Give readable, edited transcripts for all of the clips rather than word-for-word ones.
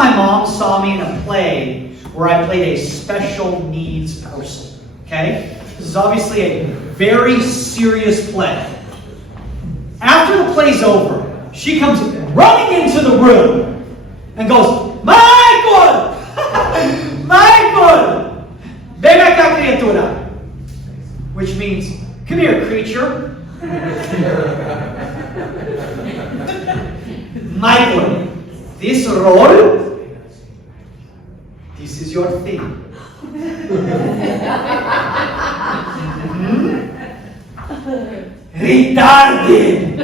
my mom saw me in a play where I played a special needs person. Okay? This is obviously a very serious play. After the play's over, she comes running into the room and goes, Michael! Michael! Ven acá, criatura. Which means, come here, creature. Michael, this role, this is your thing. Retarded!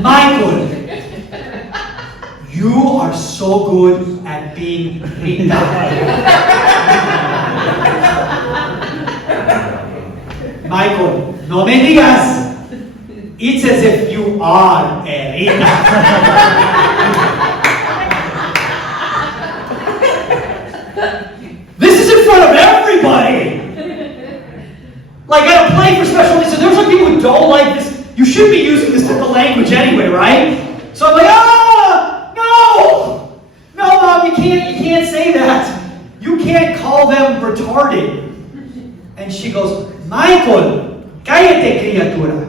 Michael, you are so good at being retarded. Michael, no me digas. It's as if you are a retard. This is in front of everybody. Like at a play for special needs, so there's some people who don't like this. You should be using this type of language anyway, right? So I'm like, no! No, Mom, you can't say that. You can't call them retarded. And she goes, Michael, cállate, criatura.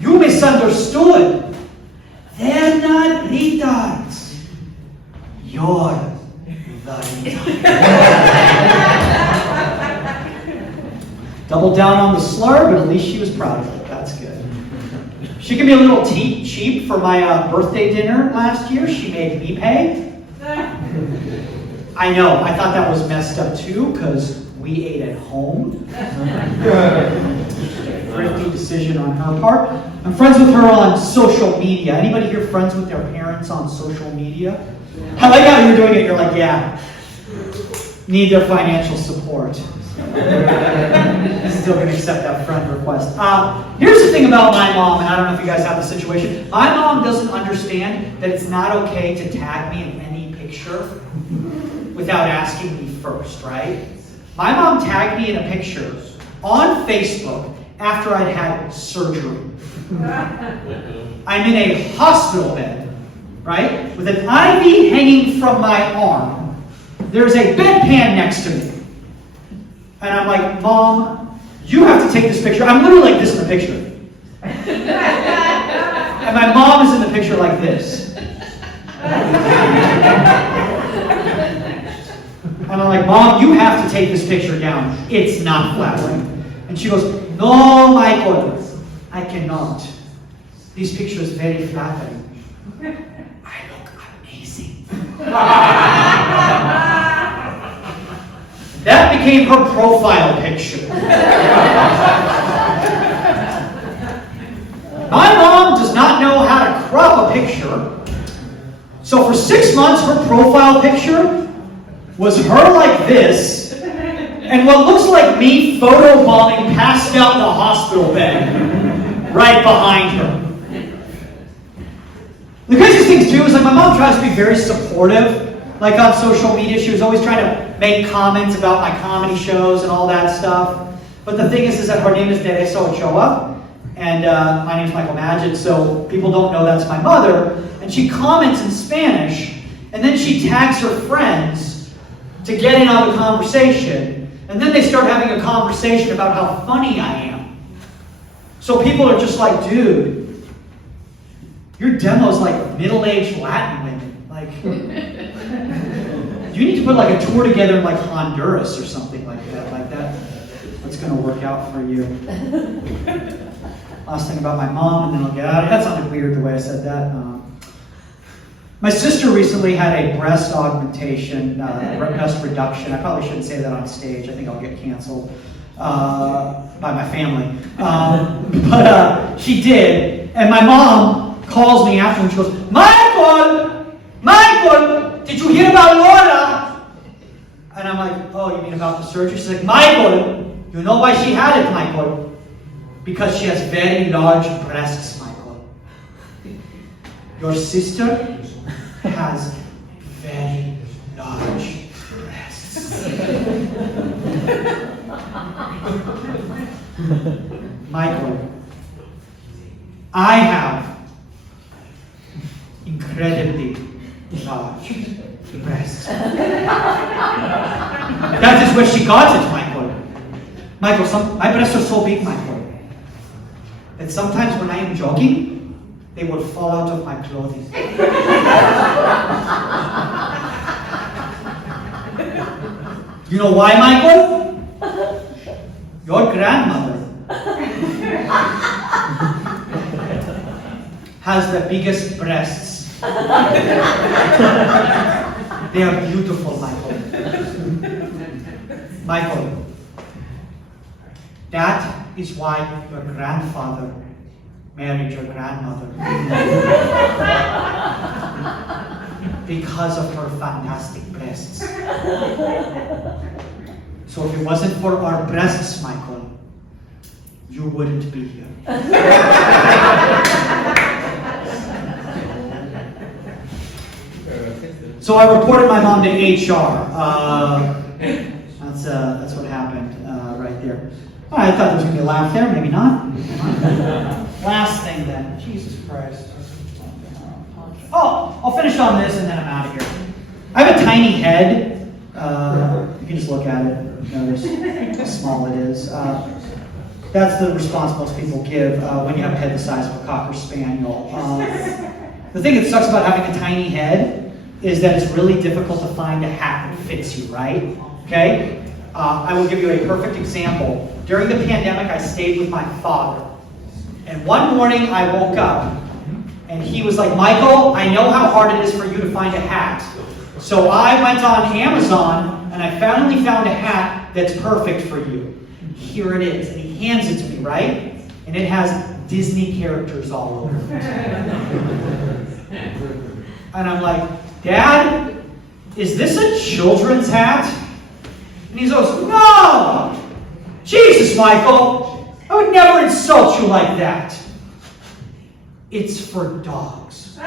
You misunderstood. They're not retards. You're the retard. Double down on the slur, but at least she was proud of it. That's good. She can be a little cheap for my birthday dinner last year. She made me pay. I know. I thought that was messed up too, because we ate at home. Thrifty decision on her part. I'm friends with her on social media. Anybody here friends with their parents on social media? I like how you're doing it. You're like, yeah. Need their financial support. Still going to accept that friend request. Here's the thing about my mom, and I don't know if you guys have the situation. My mom doesn't understand that it's not okay to tag me in any picture without asking me first, right? My mom tagged me in a picture on Facebook after I'd had surgery. I'm in a hospital bed, right? With an IV hanging from my arm. There's a bedpan next to me. And I'm like, Mom, you have to take this picture. I'm literally like this in the picture. And my mom is in the picture like this. And I'm like, Mom, you have to take this picture down. It's not flattering. And she goes, no, Michael, I cannot. This picture is very flattering. I look amazing. That became her profile picture. My mom does not know how to crop a picture. So for 6 months, her profile picture was her like this, and what looks like me photobombing passed out in the hospital bed right behind her. The craziest thing too is like my mom tries to be very supportive. Like on social media, she was always trying to make comments about my comedy shows and all that stuff. But the thing is that her name is Teresa Ochoa, and my name is Michael Magid, so people don't know that's my mother. And she comments in Spanish, and then she tags her friends to get in on the conversation. And then they start having a conversation about how funny I am. So people are just like, dude, your demo's like middle-aged Latin women. Like, you need to put like a tour together in like Honduras or something like that. Like that. That's going to work out for you. Last thing about my mom, and then I'll get out of it. That sounded weird the way I said that. My sister recently had a breast augmentation, breast reduction. I probably shouldn't say that on stage. I think I'll get canceled by my family. But she did. And my mom calls me after and she goes, Michael, did you hear about Laura? And I'm like, oh, you mean about the surgery? She's like, Michael, you know why she had it, Michael? Because she has very large breasts, Michael. Your sister has very large breasts. Michael, I have incredibly large breasts. That is where she got it, Michael. Michael, my breasts are so big, Michael, that sometimes when I am jogging, they will fall out of my clothing. You know why, Michael? Your grandmother has the biggest breasts. They are beautiful, Michael. Michael, that is why your grandfather married your grandmother. Because of her fantastic breasts. So if it wasn't for our breasts, Michael, you wouldn't be here. So I reported my mom to HR. That's what happened right there. Oh, I thought there was going to be a laugh there, maybe not. Last thing then. Jesus Christ. Oh, I'll finish on this and then I'm out of here. I have a tiny head. You can just look at it, notice how small it is. That's the response most people give when you have a head the size of a Cocker Spaniel. The thing that sucks about having a tiny head is that it's really difficult to find a hat that fits you, right? Okay? I will give you a perfect example. During the pandemic, I stayed with my father. And one morning I woke up and he was like, Michael, I know how hard it is for you to find a hat. So I went on Amazon and I finally found a hat that's perfect for you. Here it is. And he hands it to me, right? And it has Disney characters all over it. And I'm like, Dad, is this a children's hat? And he goes, no! Jesus, Michael, I would never insult you like that. It's for dogs.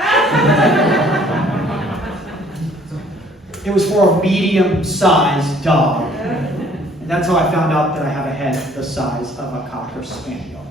It was for a medium-sized dog. And that's how I found out that I have a head the size of a Cocker Spaniel.